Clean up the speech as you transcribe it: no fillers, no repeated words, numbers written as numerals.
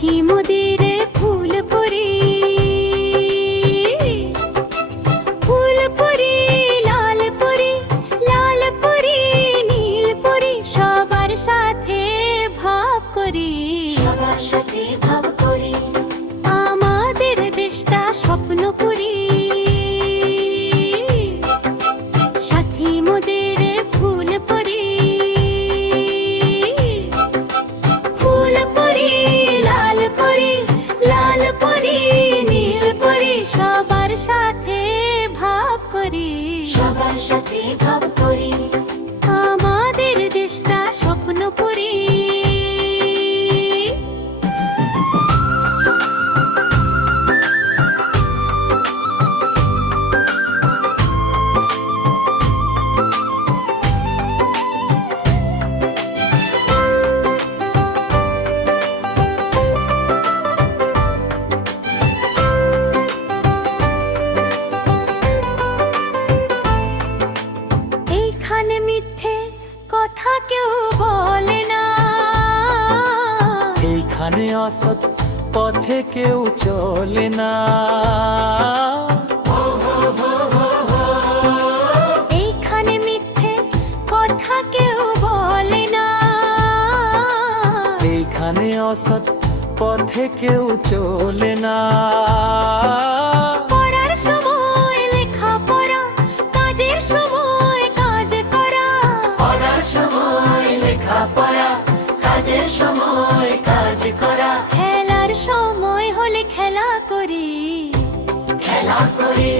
সাথী মোদের ফুলপুরি, ফুলপুরি লালপুরি, লালপুরি নীলপুরি সবার সাথে ভাব করি, সবার সাথে ভাব করি। আমাদের দেশটা স্বপ্নপুরি। সাথী মোদের ফুলপুরি, ফুলপুরি লালপুরি, লালপুরি নীলপুরি সবার সাথে ভাব করি, সবার সাথে ভাব করি। আমাদের দেশটা স্বপ্নপুরি। এইখানে মিথ্যে কথা কেউ বলে না, এইখানে অসৎ পথে কেউ চলে না। এইখানে মিথ্যে কথা কেউ বলে না, এইখানে অসৎ পথে কেউ চলে না। পড়ার সময় লেখাপড়া, কাজের সময় কাজ করা, পড়ার সময় লেখাপড়া, কাজের সময় কাজ করা। খেলার সময় হলে খেলা করি, খেলা করি